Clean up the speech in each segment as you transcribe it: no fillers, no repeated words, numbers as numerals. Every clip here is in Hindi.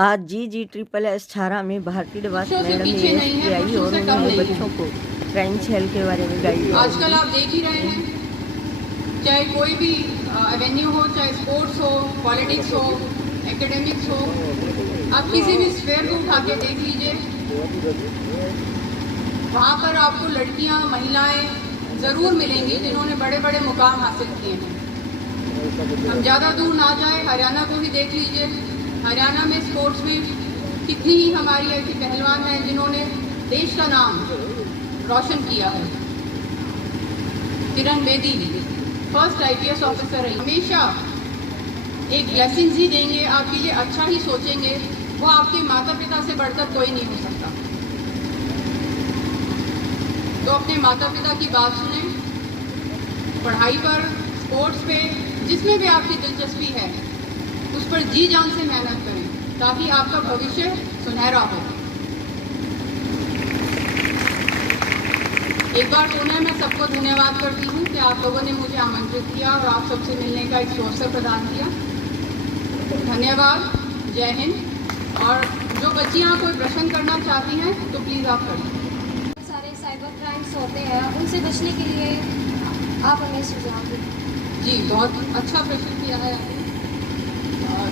आज GG SSS छारा में भारतीय निवास मैडम ने आई और उन्होंने बच्चों को क्राइम सेल के बारे में गाइड। आजकल आप देख ही रहे हैं, चाहे कोई भी एवेन्यू हो, चाहे स्पोर्ट्स हो, पॉलिटिक्स हो, एकेडमिक्स हो, आप किसी भी स्फेयर को उठा के देख लीजिए, वहाँ पर आपको लड़कियाँ, महिलाएं ज़रूर मिलेंगी जिन्होंने बड़े बड़े मुकाम हासिल किए हैं। हम ज़्यादा दूर ना जाए, हरियाणा को ही देख लीजिए। हरियाणा में स्पोर्ट्स में कितनी ही हमारी ऐसी पहलवान हैं जिन्होंने देश का नाम रोशन किया है। Kiran Bedi first IPS officer है। हमेशा एक ब्लेसिंग्स ही देंगे, आपके लिए अच्छा ही सोचेंगे, वो आपके माता पिता से बढ़कर कोई नहीं हो सकता। तो अपने माता पिता की बात सुने, पढ़ाई पर, स्पोर्ट्स पे, जिसमें भी आपकी दिलचस्पी है उस पर जी जान से मेहनत करें ताकि आपका भविष्य सुनहरा हो। एक बार पुनः मैं सबको धन्यवाद करती हूँ कि आप लोगों ने मुझे आमंत्रित किया और आप सबसे मिलने का एक अवसर प्रदान किया। धन्यवाद, जय हिंद। और जो बच्चियाँ कोई प्रश्न करना चाहती हैं तो प्लीज़ आप करें। सारे साइबर क्राइम्स होते हैं, उनसे बचने के लिए आप हमें सुझाव दें। जी, बहुत अच्छा प्रश्न किया है आपने।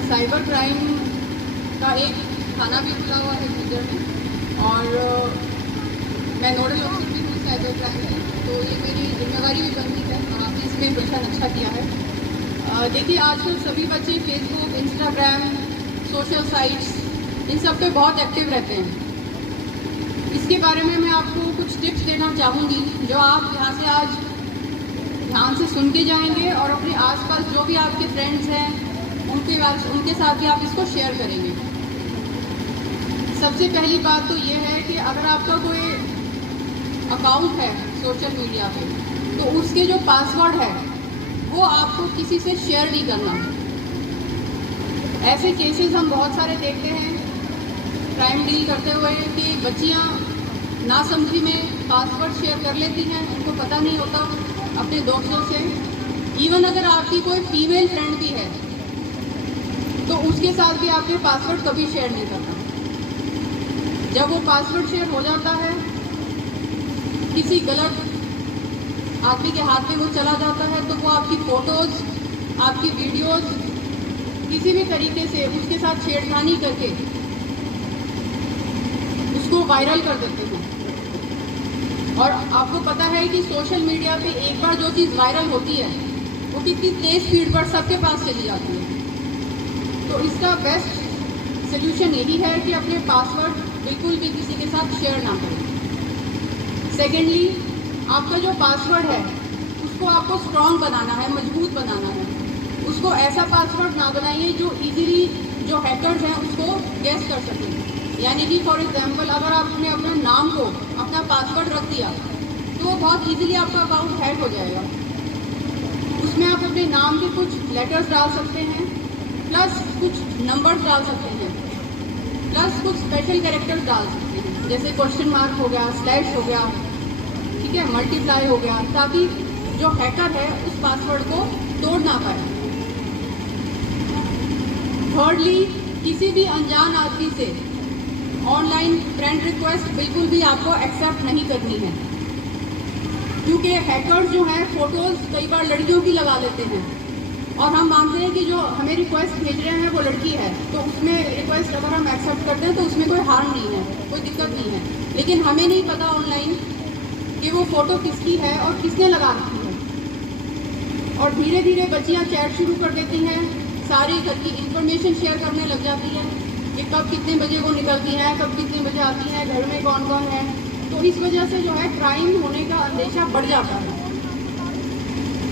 साइबर क्राइम का एक थाना भी खुला हुआ है गुजर में, और मैं नोडल ऑफिसर भी हूँ साइबर क्राइम में, तो ये मेरी जिम्मेवारी भी बनती है और आपने इसमें प्रश्न अच्छा किया है। देखिए, आजकल सभी बच्चे फेसबुक, इंस्टाग्राम, सोशल साइट्स, इन सब पे बहुत एक्टिव रहते हैं। इसके बारे में मैं आपको कुछ टिप्स देना चाहूँगी जो आप यहाँ से आज ध्यान से सुन के जाएंगे और अपने आसपास जो भी आपके फ्रेंड्स हैं उनके साथ भी आप इसको शेयर करेंगे। सबसे पहली बात तो ये है कि अगर आपका कोई अकाउंट है सोशल मीडिया पे, तो उसके जो पासवर्ड है वो आपको किसी से शेयर नहीं करना। ऐसे केसेस हम बहुत सारे देखते हैं क्राइम डील करते हुए कि बच्चियां नासमझी में पासवर्ड शेयर कर लेती हैं, उनको पता नहीं होता अपने दोस्तों से। इवन अगर आपकी कोई फीमेल फ्रेंड भी है तो उसके साथ भी आपने पासवर्ड कभी शेयर नहीं करना। जब वो पासवर्ड शेयर हो जाता है, किसी गलत आदमी के हाथ में वो चला जाता है, तो वो आपकी फ़ोटोज़, आपकी वीडियोज़ किसी भी तरीके से उसके साथ छेड़खानी करके उसको वायरल कर देते हैं। और आपको पता है कि सोशल मीडिया पे एक बार जो चीज़ वायरल होती है वो कितनी तेज़ स्पीड पर सबके पास चली जाती है। तो इसका बेस्ट सल्यूशन यही है कि अपने पासवर्ड बिल्कुल भी किसी के साथ शेयर ना करें। सेकेंडली, आपका जो पासवर्ड है उसको आपको स्ट्रॉन्ग बनाना है, मजबूत बनाना है। उसको ऐसा पासवर्ड ना बनाइए जो इजीली जो हैकर्स हैं उसको गेस कर सकें। यानी कि फॉर एग्जांपल, अगर आपने अपने नाम को अपना पासवर्ड रख दिया तो वो बहुत इजीली आपका अकाउंट हैक हो जाएगा। उसमें आप अपने नाम के कुछ लेटर्स डाल सकते हैं, प्लस कुछ नंबर्स डाल सकते हैं, प्लस कुछ स्पेशल कैरेक्टर्स डाल सकते हैं, जैसे क्वेश्चन मार्क हो गया, स्लैश हो गया, ठीक है, मल्टीप्लाई हो गया, ताकि जो हैकर है उस पासवर्ड को तोड़ ना पाए। थर्डली, किसी भी अनजान आदमी से ऑनलाइन फ्रेंड रिक्वेस्ट बिल्कुल भी आपको एक्सेप्ट नहीं करनी है, क्योंकि हैकर्स जो हैं फ़ोटोज़ कई बार लड़कियों की लगा लेते हैं और हम मानते हैं कि जो हमें रिक्वेस्ट भेज रहे हैं वो लड़की है, तो उसमें रिक्वेस्ट अगर हम एक्सेप्ट करते हैं तो उसमें कोई हार्म नहीं है, कोई दिक्कत नहीं है। लेकिन हमें नहीं पता ऑनलाइन कि वो फ़ोटो किसकी है और किसने लगा रखी है। और धीरे धीरे बच्चियाँ चैट शुरू कर देती हैं, सारी घर की इंफॉर्मेशन शेयर करने लग जाती हैं कि कब कितने बजे वो निकलती हैं, कब कितने बजे आती हैं, घर में कौन कौन है। तो इस वजह से जो है क्राइम होने का अंदेशा बढ़ जाता है।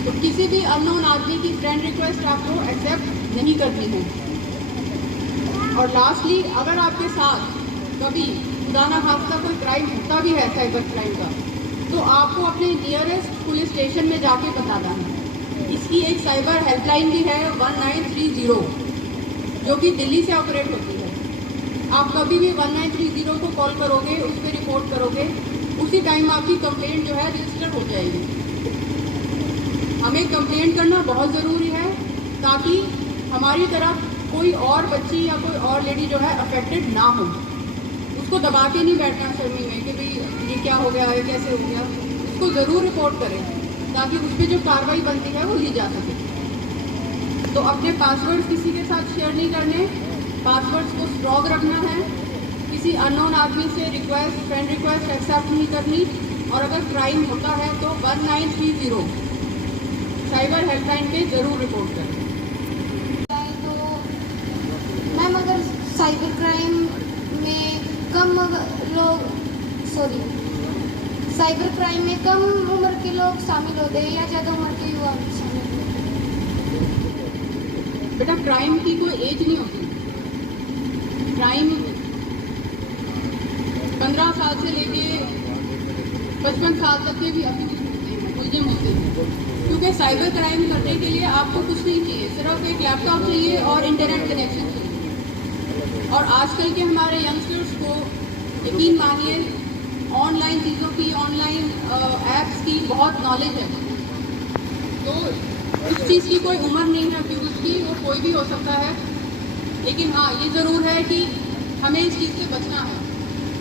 तो किसी भी अननोन आदमी की फ्रेंड रिक्वेस्ट आपको एक्सेप्ट नहीं करनी है। और लास्टली, अगर आपके साथ कभी खुदा ना खास्ता कोई क्राइम होता भी है साइबर क्राइम का, तो आपको अपने नियरेस्ट पुलिस स्टेशन में जाके बताना है। इसकी एक साइबर हेल्पलाइन भी है 1930, जो कि दिल्ली से ऑपरेट होती है। आप कभी भी 1930 को कॉल करोगे, उस पर रिपोर्ट करोगे, उसी टाइम आपकी कंप्लेंट जो है रजिस्टर हो जाएगी। हमें कंप्लेंट करना बहुत ज़रूरी है ताकि हमारी तरफ कोई और बच्ची या कोई और लेडी जो है अफेक्टेड ना हो। उसको दबा के नहीं बैठना शर्मी में कि भाई ये क्या हो गया है, कैसे हो गया। उसको ज़रूर रिपोर्ट करें ताकि उस पर जो कार्रवाई बनती है वो ली जा सके। तो अपने पासवर्ड्स किसी के साथ शेयर नहीं करने, पासवर्ड्स को स्ट्रॉन्ग रखना है, किसी अननोन आदमी से रिक्वेस्ट, फ्रेंड रिक्वेस्ट एक्सेप्ट नहीं करनी, और अगर क्राइम होता है तो 1930 साइबर हेल्पलाइन पे ज़रूर रिपोर्ट करें। तो मैम अगर साइबर क्राइम में साइबर क्राइम में कम उम्र के लोग शामिल होते हैं या ज़्यादा उम्र के युवा शामिल होते हैं? बेटा क्राइम की कोई एज नहीं होती। क्राइम 15 साल से लेके 55 साल तक के भी मुलजिम होते हैं, क्योंकि साइबर क्राइम करने के लिए आपको कुछ नहीं चाहिए, सिर्फ एक लैपटॉप चाहिए और इंटरनेट कनेक्शन चाहिए। और आजकल के हमारे यंगस्टर्स को यकीन मानिए ऑनलाइन चीज़ों की, ऑनलाइन ऐप्स की बहुत नॉलेज है। तो उस चीज़ की कोई उम्र नहीं है अब्यूज़ की, वो कोई भी हो सकता है। लेकिन हाँ ये ज़रूर है कि हमें इस चीज़ से बचना है।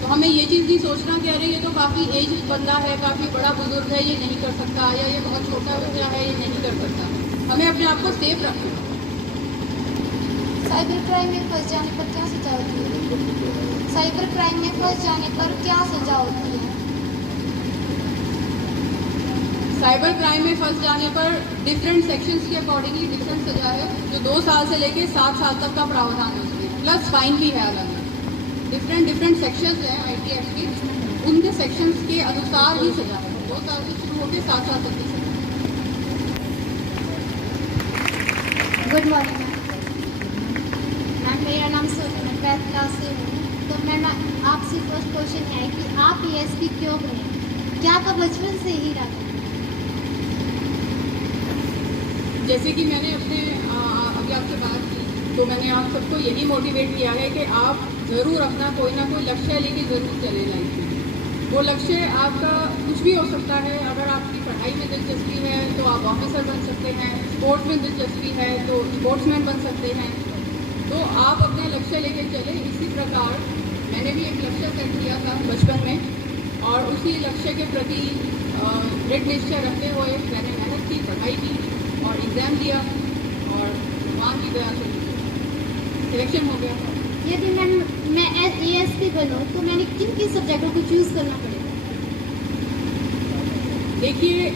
तो हमें ये चीज़ नहीं सोचना कि अरे ये तो काफ़ी एज बंदा है, काफ़ी बड़ा बुजुर्ग है, ये नहीं कर सकता, या ये बहुत छोटा बच्चा है, ये नहीं कर सकता। हमें अपने आप को सेफ रखना। साइबर क्राइम में फंस जाने पर क्या सजा होती है? साइबर क्राइम में फंस जाने पर क्या सजा होती है? साइबर क्राइम में फंस जाने पर डिफरेंट सेक्शंस के अकॉर्डिंगली डिफरेंट सजा है, जो 2 साल से लेके 7 साल तक का प्रावधान है उसमें, प्लस फाइन भी है अलग। डिफरेंट सेक्शंस हैं आईटी एक्ट के, उनके सेक्शंस के अनुसार ही सजा है। 2 साल से शुरू होकर 7 साल तक की सजा। गुड मॉर्निंग मैम, मेरा नाम सोनी, मैं 5th क्लास से हूँ। तो मैम आपसे फर्स्ट क्वेश्चन है कि आप एएसपी क्यों बने? क्या आपका बचपन से ही रहा? जैसे कि मैंने अपने अभी आपसे बात की, तो मैंने आप सबको यही मोटिवेट किया है कि आप ज़रूर अपना कोई ना कोई लक्ष्य लेके ज़रूर चले लाइफ में। वो लक्ष्य आपका कुछ भी हो सकता है। अगर आपकी पढ़ाई में दिलचस्पी है तो आप ऑफिसर बन सकते हैं, स्पोर्ट्स में दिलचस्पी है तो स्पोर्ट्समैन बन सकते हैं। तो आप अपना लक्ष्य लेके चले। इसी प्रकार मैंने भी एक लक्ष्य सेट किया था बचपन में, और उसी लक्ष्य के प्रति दृढ़ निश्चय रखते हुए मैंने मेहनत की, पढ़ाई की और एग्ज़ाम दिया, और भगवान की दया से सिलेक्शन हो गया। यदि मैं एएसपी बनूं तो मैंने किन सब्जेक्टों को चूज़ करना पड़ेगा? देखिए,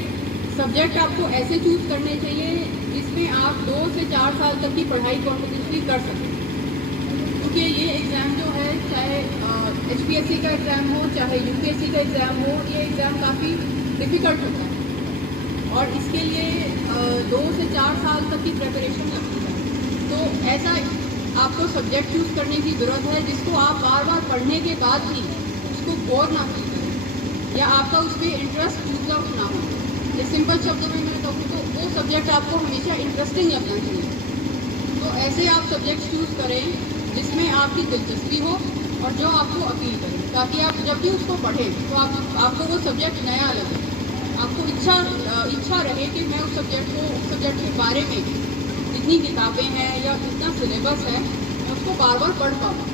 सब्जेक्ट आपको ऐसे चूज़ करने चाहिए जिसमें आप 2 से 4 साल तक की पढ़ाई कॉन्टिन्यूसली कर सकें, क्योंकि ये एग्ज़ाम जो है, चाहे HPSC का एग्ज़ाम हो, चाहे UPSC का एग्ज़ाम हो, ये एग्ज़ाम काफ़ी डिफ़िकल्ट होता है और इसके लिए 2 से 4 साल तक की प्रिपरेशन लगती है। तो ऐसा आपको सब्जेक्ट चूज़ करने की ज़रूरत है जिसको आप बार बार पढ़ने के बाद भी उसको बोर ना फील करें, या आपका उस पर इंटरेस्ट लूज आउट ना हो। ये सिंपल शब्दों में मैं कहूँ तो वो सब्जेक्ट आपको हमेशा इंटरेस्टिंग लगना चाहिए। तो ऐसे आप सब्जेक्ट चूज़ करें जिसमें आपकी दिलचस्पी हो और जो आपको अपील करे, ताकि आप जब भी उसको पढ़ें तो आपको वो सब्जेक्ट नया लगे, आपको इच्छा रहे कि मैं उस सब्जेक्ट के बारे में जितनी किताबें हैं या जितना सिलेबस है मैं उसको बार बार पढ़ पाऊँ।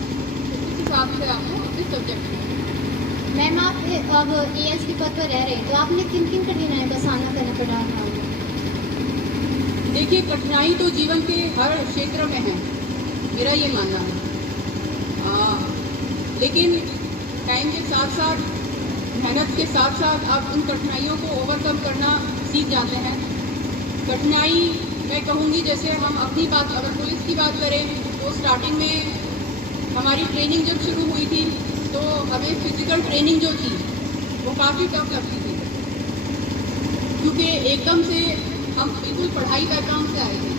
उस हिसाब से आपको अपने सब्जेक्ट में। मैम आप अब एएसपी पद पर रह रहे हैं, तो आपने किन किन कठिनाइयों का सामना करना पड़ा? देखिए, कठिनाई तो जीवन के हर क्षेत्र में है, मेरा ये मानना है। लेकिन टाइम के साथ साथ, मेहनत के साथ साथ आप उन कठिनाइयों को ओवरकम करना सीख जाते हैं। कठिनाई मैं कहूँगी, जैसे हम अपनी बात, अगर पुलिस की बात करें तो स्टार्टिंग में हमारी ट्रेनिंग जब शुरू हुई थी तो हमें फिज़िकल ट्रेनिंग जो थी वो काफ़ी टफ लगती थी, क्योंकि एकदम से हम बिल्कुल पढ़ाई बैकग्राउंड से आए थे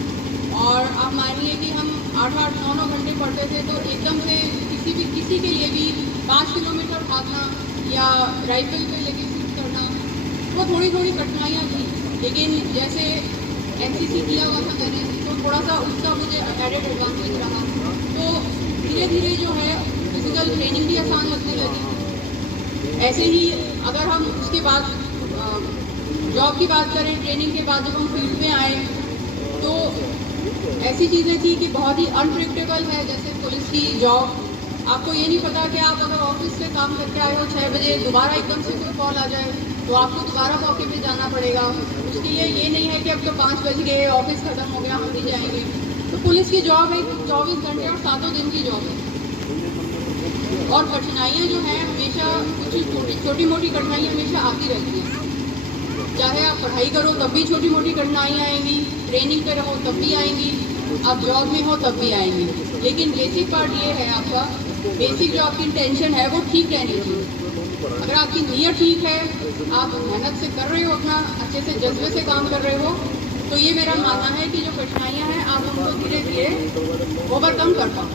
और आप मानिए कि हम 8-8, 9-9 घंटे पढ़ते थे, तो एकदम से किसी के लिए भी 5 किलोमीटर भागना या राइफल पे लेके शूट करना, वो थोड़ी कठिनाइयाँ थी। लेकिन जैसे एनसीसी किया हुआ था मैंने, तो थोड़ा सा उसका मुझे एडेड एडवांटेज रहा, तो धीरे धीरे जो है फिजिकल ट्रेनिंग भी आसान लगने लगी। ऐसे ही अगर हम उसके बाद जॉब की बात करें, ट्रेनिंग के बाद जब हम फील्ड में आए तो ऐसी चीज़ें थी कि बहुत ही अनप्रिडिक्टेबल है, जैसे पुलिस की जॉब। आपको ये नहीं पता कि आप अगर ऑफिस से काम करके आए हो 6 बजे, दोबारा एकदम से कोई कॉल आ जाए तो आपको दोबारा मौके पे जाना पड़ेगा। उसके लिए ये नहीं है कि अब तो 5 बज गए, ऑफिस ख़त्म हो गया, हम नहीं जाएंगे। तो पुलिस की जॉब है 24 घंटे और 7 दिन की जॉब है। और कठिनाइयाँ जो हैं हमेशा कुछ छोटी मोटी कठिनाइयाँ हमेशा आती रहती हैं। चाहे आप पढ़ाई करो तब भी छोटी मोटी कठिनाइयाँ आएंगी, ट्रेनिंग पे रहो तब भी आएंगी, आप जॉब में हो तब भी आएंगी। लेकिन बेसिक पार्ट ये है आपका, बेसिक जो आपकी टेंशन है वो ठीक रहनी चाहिए। अगर आपकी नीयत ठीक है, आप मेहनत से कर रहे हो, अपना अच्छे से जज्बे से काम कर रहे हो, तो ये मेरा मानना है कि जो कठिनाइयाँ हैं आप उनको धीरे धीरे ओवरकम कर पाओ।